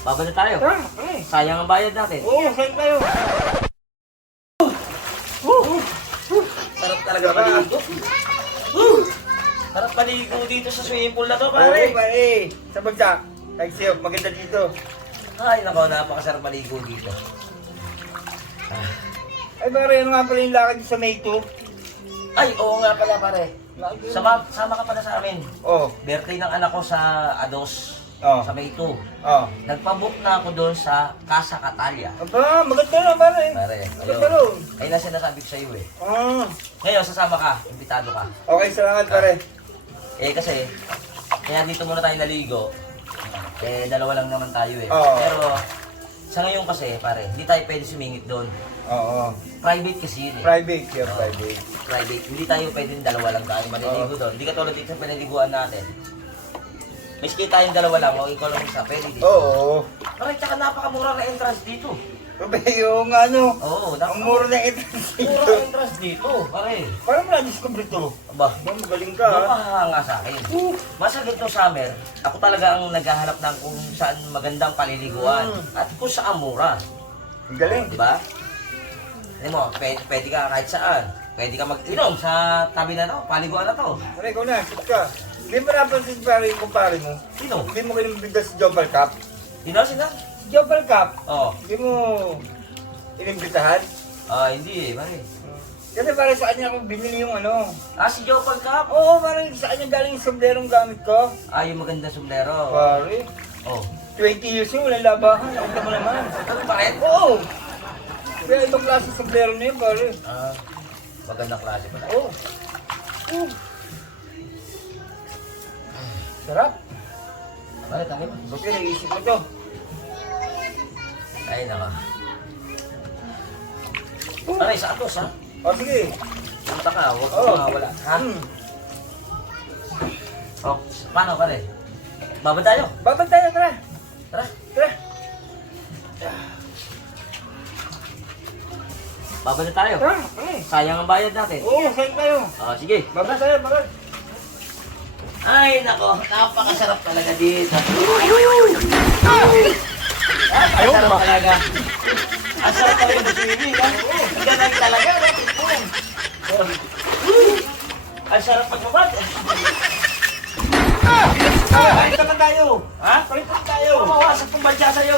Baba na tayo. Tara, pare. Sayang ang bayad natin. Oo, saan tayo? Sarap talaga maligo. Sarap maligo dito sa swimming pool na to, Oo, pare. pare. Sa bagsak. Thanks sa'yo, maganda dito. Ay, nako, napakasarap maligo dito. Ay, pare, ano nga pala yung lakad sa May 2? Ay, oo nga pala, pare. Sama ka pala sa amin. Oh, Birthday ng anak ko sa Ados. Oh. Sa May 2. oh. Nagpabook na ako doon sa Casa Catalia. Aba, maganda na, pare. Pare, Maganda rin. ayun na sinasabi ko sa iyo eh. Ah, Ngayon, sasama ka. Imbitado ka. okay, salamat, pare. Eh kasi, kaya dito muna tayo naligo. Eh, dalawa lang naman tayo eh. Oo. Pero, sa ngayon kasi, pare, hindi tayo pwede sumingit doon. Oo. Private kasi yun eh. Private, yeah, private. Private. Hindi tayo pwedeng dalawa lang tayo maliligo doon. Hindi katulad dito sa pinaliguan natin. Miski tayong dalawa lang, o ikaw lang isa, pwede dito. Oo. Pare, tsaka napakamura na entrance dito. Sabi, yung ano, Oo, ang mura na entrance mura dito. entrance dito, pare. Paano mo na-discover to? Aba, Ba, magaling ka, ha? napakahanga sa akin. Basta ganito summer, ako talaga ang naghahanap ng kung saan magandang paliliguan at kung saan mura. Ang galing. Di ba? Alam mo, pwede ka kahit saan. Pwede ka mag-inom sa tabi na to, paliguan na to. Pare, ikaw na, sit ka. Hindi mo napansin, pare, yung kumpare mo. Sino? Hindi mo kinimbigas si Jopal Cup. Sino? Sino? Si Jopal Cup, Oo. hindi mo inimbitahan. Hindi eh, pare. Kasi pare sa kanya akong binili yung ano. Si Jopal Cup. Oo, pare, sa kanya galing yung sombrerong gamit ko. Yung maganda sombrero. Pare, Oh. 20 years yung walang labahan. Nakita mo naman. Ano pa rin? Oo! Kaya ibang klase sombrero na yun, pare. Magandang klase pala. Oo. Sarap. Pare, tangin mo. Buti naisip mo to. Ay, naka. Pare, sa atos ha? O sige. Punta ka, huwag Oo. kang mawala. Ha? Hmm. Paano pare? Babad tayo. Babantay na, tara. Tara. Tara. Babad na tayo. Tara, pare. Sayang ang bayad natin. Oo, saan tayo? Sige. Babantay na, babantay. Ay, nako. Napakasarap talaga dito. Ayaw Sarap ba? talaga. Ang sarap talaga ng swimming, ha? Ang galing talaga, ha? Ang sarap magbabad. Palit naman tayo. Ha? Palit naman tayo. Mawasak kong badya sa'yo.